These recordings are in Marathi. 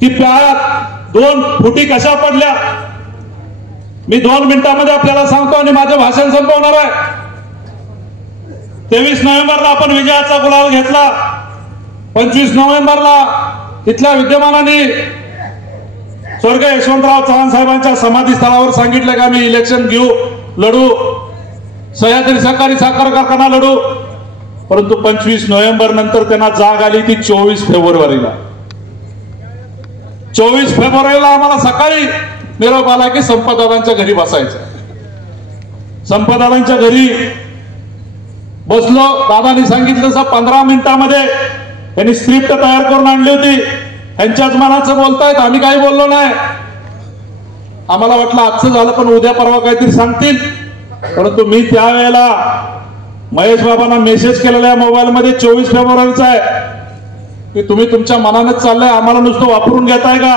की त्यात 2 फुटी कशा पडल्या मी 2 मिनिटांमध्ये आपल्याला सांगतो आणि माझं भाषण संपवणार आहे। 23 नोव्हेंबरला आपण विजयाचा गुलाल घेतला। 25 नोव्हेंबरला इथल्या विद्यमानाने स्वर्गीय यशवंतराव चव्हाण साहेबांच्या समाधी स्थळावर सांगितलं की आम्ही इलेक्शन घेऊ, लढू, सह्याद्री सहकारी साखर कारखाना लढू। परंतु 25 नोव्हेंबर नंतर त्यांना जाग आली ती 24 फेब्रुवारीला। 24 फेब्रुवारीला आम्हाला सकाळी निरोप आला की संपतदादांच्या घरी बसायचं। संपतदादांच्या घरी बसलो। दादांनी सांगितलं तसं 15 मिनिटांमध्ये त्यांनी स्क्रिप्ट तयार करून आणली होती। यांच्याच मनाचं बोलतायत, आम्ही काही बोललो नाही। आम्हाला वाटलं आजचं झालं पण उद्या परवा काहीतरी सांगतील। परंतु मी त्यावेळेला महेश बाबांना मेसेज केलेला आहे मोबाईल मध्ये 24 फेब्रुवारीचा आहे की तुम्ही तुमच्या मनानेच चाललंय, आम्हाला नुसतं वापरून घेताय का?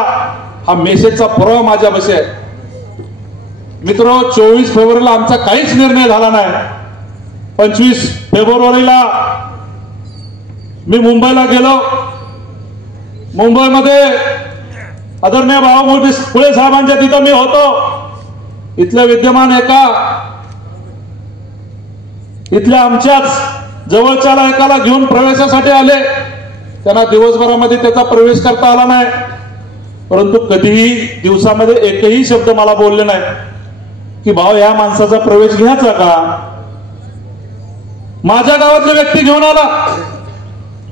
हा मेसेजचा पुरावा माझ्यापाशी आहे। मित्र, 24 फेब्रुवारीला आमचा काहीच निर्णय झाला नाही। 25 फेब्रुवारीला मी मुंबईला गेलो। मुंबईमध्ये आदरणीय बाळासाहेब फुले साहेबांच्या तिथं मी होतो। इथले विद्यमान इथल्या आमच्याच जवळच्याला एकाला घेऊन प्रवेशासाठी आले। त्यांना दिवसभरामध्ये त्याचा प्रवेश करता आला नाही। परंतु कधीही दिवसामध्ये एकही शब्द मला बोलले नाही की भाऊ या माणसाचा प्रवेश घ्यायचा का? माझ्या गावातले व्यक्ती घेऊन आला,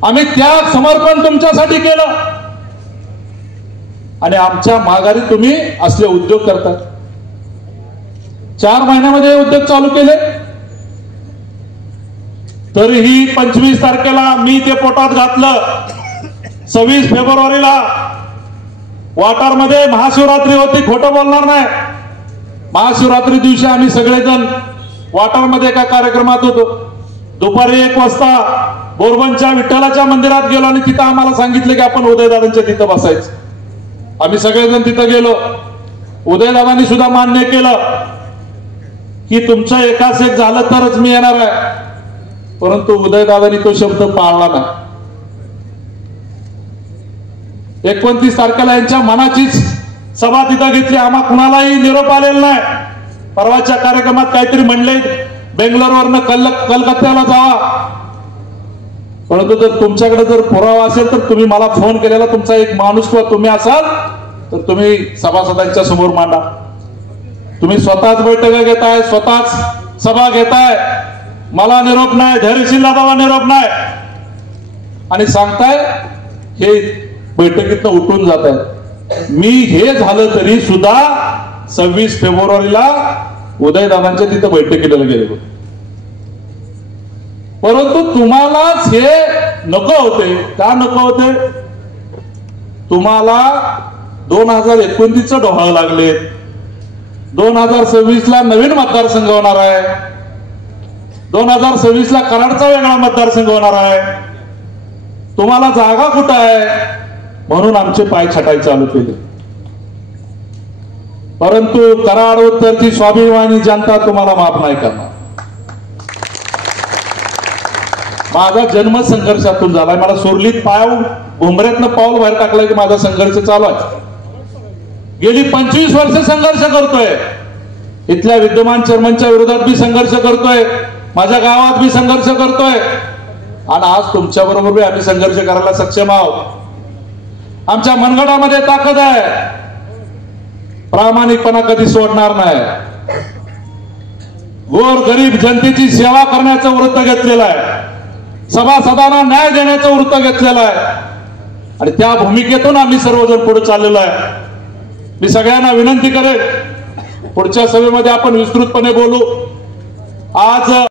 आम्ही त्याग समर्पण तुमच्यासाठी केलं आणि आमच्या माघारी तुम्ही असले उद्योग करता। 4 महिन्यामध्ये उद्योग चालू केले। तरीही 25 तारखेला मी ते पोटात घातलं। 26 फेब्रुवारीला वाटारमध्ये महाशिवरात्री होती, खोटं बोलणार नाही। महाशिवरात्री दिवशी आम्ही सगळेजण वाटारमध्ये एका कार्यक्रमात होतो। दुपारी 1 वाजता बोरबनच्या विठ्ठलाच्या मंदिरात गेलो आणि तिथं आम्हाला सांगितलं की आपण उदयदादांच्या तिथं बसायचं। आम्ही सगळेजण तिथं गेलो। उदयदादांनी सुद्धा मान्य केलं की तुमचं एकाच एक झालं तरच मी येणार आहे। परंतु उदयदादांनी तो शब्द पाळला नाही। 29 तारखेला यांच्या मनाचीच सभा तिथं घेतली। आम्हा कुणालाही निरोप आलेला नाही। परवाच्या कार्यक्रमात काहीतरी म्हणले बेंगलोरवरनं कलकत्त्याला जावा। परंतु जर तुमच्याकडे जर पुरावा असेल तर तुम्ही मला फोन केलेला तुमचा एक माणूस किंवा तुम्ही असाल तर तुम्ही सभासदांच्या समोर मांडा। तुम्ही स्वतःच बैठका घेताय, स्वतःच सभा घेताय, मला निरोप नाही, धैर्यशील दादाला निरोप नाही आणि सांगताय हे बैठकीतनं उठून जात आहे। मी हे झालं तरी सुद्धा 26 फेब्रुवारीला उदयदादांच्या तिथं बैठकीला गेलो। परंतु तुम्हालाच हे नको होते। का नको होते? तुम्हाला 2029चं डोहाळ लागले। 2026ला नवीन मतदारसंघ होणार आहे। 2026ला कराडचा वेगळा मतदारसंघ होणार आहे। तुम्हाला जागा कुठं आहे म्हणून आमचे पाय छटाई चालू केले। परंतु कराड उत्तरची स्वाभिमानी जनता तुम्हाला माफ नाही करणार। माझा जन्म संघर्षातून झालाय। मला सोरलीत भुमऱ्यातनं पाऊल बाहेर टाकलाय की माझा संघर्ष चालू आहे। गेली 25 वर्ष संघर्ष करतोय। इथल्या विद्यमान चेअरमनच्या विरोधात बी संघर्ष करतोय, माझ्या गावात बी संघर्ष करतोय आणि आज तुमच्या बरोबर बी आम्ही संघर्ष करायला सक्षम आहोत। आमच्या मनगटामध्ये ताकद आहे, प्रामाणिकपणा कधी सोडणार नाही। गोर गरीब जनतेची सेवा करण्याचं वृत्त घेतलेलं आहे, सभासदांना न्याय देण्याचं वृत्त घेतलेलं आहे आणि त्या भूमिकेतून आम्ही सर्वजण पुढे चाललेलो आहे। मी सगळ्यांना विनंती करेन पुढच्या सभेमध्ये आपण विस्तृतपणे बोलू। आज